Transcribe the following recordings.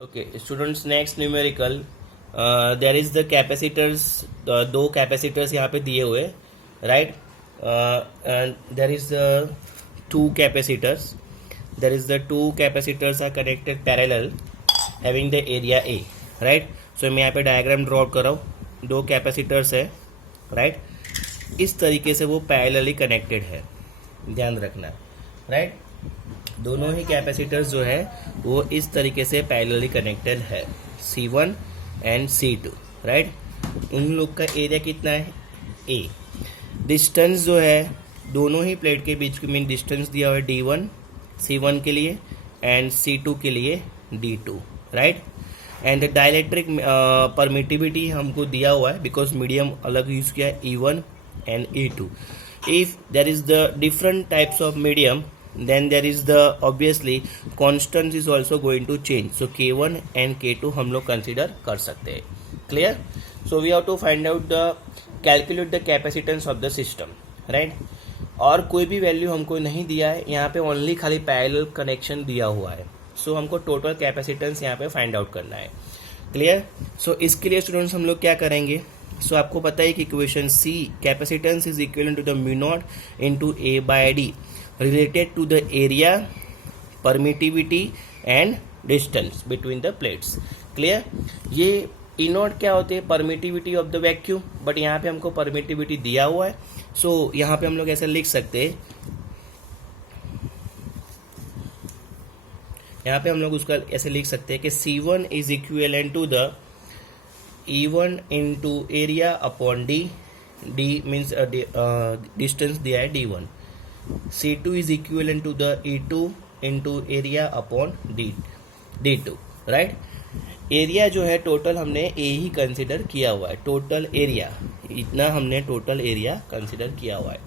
Okay, students, next numerical. There is the capacitors. दो capacitors यहाँ पे दिए हुए, right? And there is the two capacitors. There is the two capacitors are connected parallel, having the area A, right? So मैं यहाँ पे diagram draw कर रहा हूँ. दो कैपेसिटर्स है, राइट? इस तरीके से वो पैरेलली कनेक्टेड है, ध्यान रखना, राइट? दोनों ही कैपेसिटर्स जो है वो इस तरीके से पैरेलली कनेक्टेड है, C1 एंड C2, राइट? उन लोग का एरिया कितना है, A. डिस्टेंस जो है दोनों ही प्लेट के बीच में डिस्टेंस दिया हुआ है D1 C1 के लिए एंड C2 के लिए D2, right? And dielectric permittivity हमको दिया हुआ है बिकॉज मीडियम अलग यूज किया है, E1 and E2. If there is the different types of medium, then there is the obviously constants is also going to change, so K1 and K2 हम लोग consider कर सकते हैं. Clear? So we have to find out the calculate the capacitance of the system, right? और कोई भी value हमको नहीं दिया है यहाँ पे, ओनली खाली पैरेलल कनेक्शन दिया हुआ है. सो हमको टोटल कैपेसिटेंस यहाँ पे फाइंड आउट करना है. क्लियर? सो इसके लिए स्टूडेंट्स हम लोग क्या करेंगे, सो आपको पता है कि equation C capacitance is equal to the mu naught into A by D related to the area, permittivity and distance between the plates. Clear? ये E नॉट क्या होते हैं, permittivity of the vacuum, but यहाँ पे हमको permittivity दिया हुआ है. सो यहाँ पे हम लोग ऐसे लिख सकते हैं, यहाँ पे हम लोग उसका ऐसे लिख सकते हैं कि C1 is equivalent to the E1 into area upon D. D means distance दिया है D1. C2 is equivalent to the E2 into area upon D2, right? Area जो है टोटल हमने A ही कंसिडर किया हुआ है, टोटल एरिया इतना हमने टोटल एरिया कंसिडर किया हुआ है.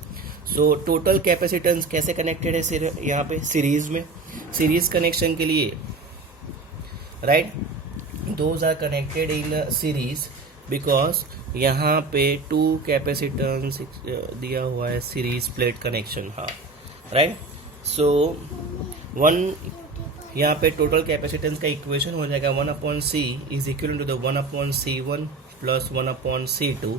सो टोटल कैपेसिटेंस कैसे कनेक्टेड है यहाँ पे, सीरीज में. सीरीज कनेक्शन के लिए, right, those are connected in series because यहाँ पे टू कैपेसिटेंस दिया हुआ है, सीरीज प्लेट कनेक्शन, हाँ, राइट. सो वन यहाँ पे टोटल कैपेसिटेंस का इक्वेशन हो जाएगा 1/C is equal to the 1/C1 plus 1/C2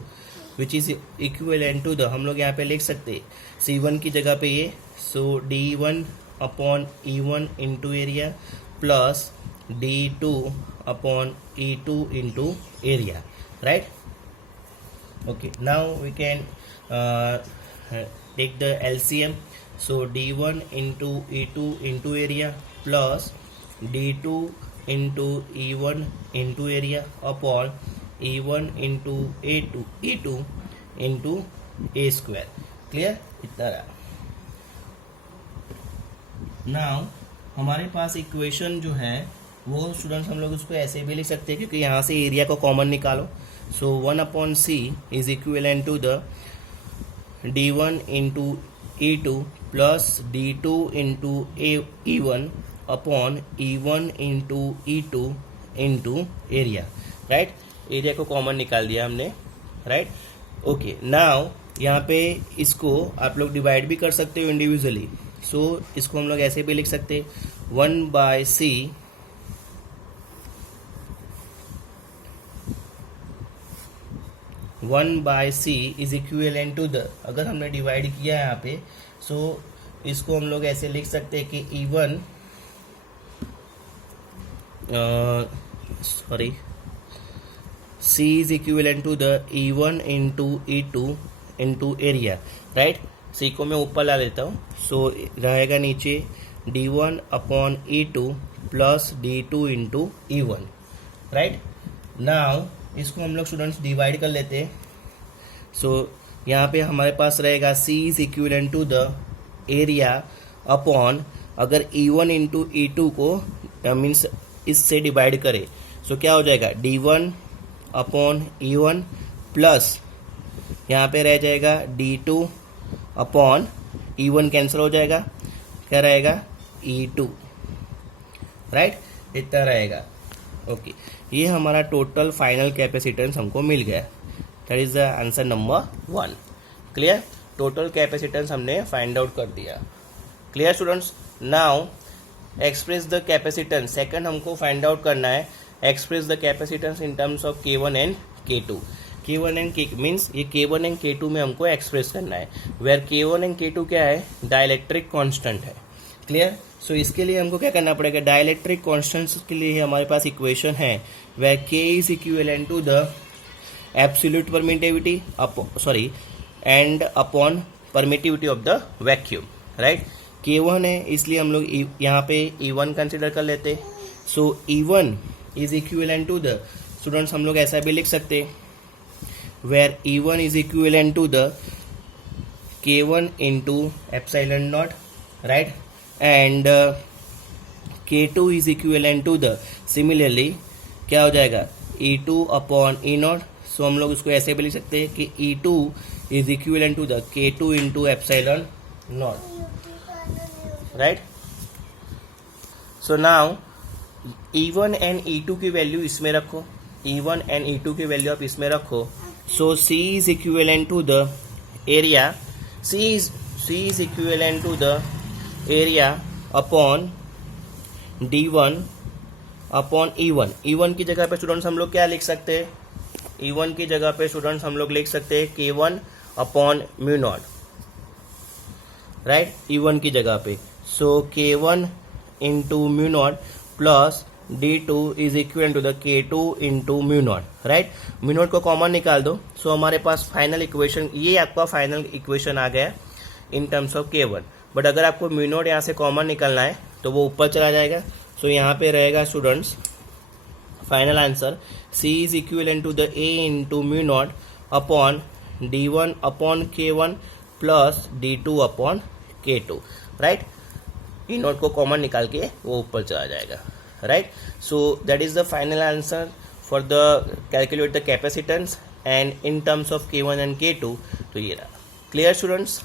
which is equivalent to the, हम लोग यहाँ पे लिख सकते C1 की जगह पे ये, सो D1/E1 into area plus D2/E2 into area, right? Okay, now we can take the LCM. So D1 into E2 into area plus D2 into E1 into area upon E1 into E2 into A square. Clear? इतना रहा. Now हमारे पास equation जो है वो students हम लोग उसको ऐसे भी लिख सकते हैं क्योंकि यहाँ से एरिया को कॉमन निकालो. So 1/C is equivalent to the D1 into E2 plus D2 into E1 upon E1 into E2 into area, right? Area को कॉमन निकाल दिया हमने, राइट? ओके, नाउ यहाँ पे इसको आप लोग डिवाइड भी कर सकते हो इंडिविजुअली. सो इसको हम लोग ऐसे भी लिख सकते हैं 1/C 1/C is equivalent to the, अगर हमने डिवाइड किया है यहाँ पे, सो इसको हम लोग ऐसे लिख सकते हैं कि E1 C is equivalent to the E1 into E2 into area, right? C को मैं ऊपर ला लेता हूँ, सो रहेगा नीचे D1/E2 plus D2 into E1, right? Now इसको हम लोग स्टूडेंट्स डिवाइड कर लेते हैं. सो यहाँ पे हमारे पास रहेगा C is equivalent to the area upon, अगर E1 इंटू E2 को मीन्स इससे डिवाइड करें, सो क्या हो जाएगा D1/E1 प्लस यहाँ पे रह जाएगा D2/E1 कैंसिल हो जाएगा, क्या रहेगा E2, राइट? इतना रहेगा. ओके, ये हमारा टोटल फाइनल कैपेसिटेंस हमको मिल गया. That is the answer number 1. Clear? Total capacitance हमने फाइंड आउट कर दिया. Clear students? Now express the capacitance, second हमको फाइंड आउट करना है express the capacitance in terms of K1 and K2. K1 and K means ये K1 and K2 में हमको express करना है, वेयर K1 एंड K2 क्या है, डाइलेक्ट्रिक कांस्टेंट है. क्लियर. सो इसके लिए हमको क्या करना पड़ेगा, डाइलेक्ट्रिक कांस्टेंट्स के लिए हमारे पास इक्वेशन है where K is equivalent to the absolute permittivity and upon permittivity of the vacuum. Right. K1 है इसलिए हम लोग यहाँ पे E1 कंसिडर कर लेते. So E1 is equivalent to the, students हम लोग ऐसा भी लिख सकते where E1 is equivalent to the K1 into epsilon naught. Right. And K2 is equivalent to the, similarly क्या हो जाएगा, E2 अपॉन E0. सो हम लोग इसको ऐसे भी लिख सकते हैं कि E2 is equivalent to the K2 into epsilon naught. Right. So now E1 and E2 की वैल्यू इसमें रखो, E1 एंड E2 की वैल्यू आप इसमें रखो. So C is equivalent to the area, C is equivalent to the area upon D1 upon E1. E1 की जगह पे स्टूडेंट्स हम लोग क्या लिख सकते हैं, E1 की जगह पे स्टूडेंट्स हम लोग लिख सकते हैं K1 upon mu naught. Right. E1 की जगह पे so K1 into mu naught plus D2 is equal to the K2 into mu naught. Right. Mu naught को कॉमन निकाल दो. सो हमारे पास फाइनल इक्वेशन, ये आपका फाइनल इक्वेशन आ गया इन टर्म्स ऑफ K1. बट अगर आपको म्यू नॉट यहाँ से कॉमन निकालना है तो वो ऊपर चला जाएगा. सो यहाँ पे रहेगा students final answer C is equal to the A into mu naught upon D1 upon K1 plus D2 upon K2. Right. E naught को कॉमन निकाल के वो ऊपर चला जाएगा. Right. So that is the final answer for the calculate the capacitance and in terms of K1 and K2. तो ये रहा. Clear students.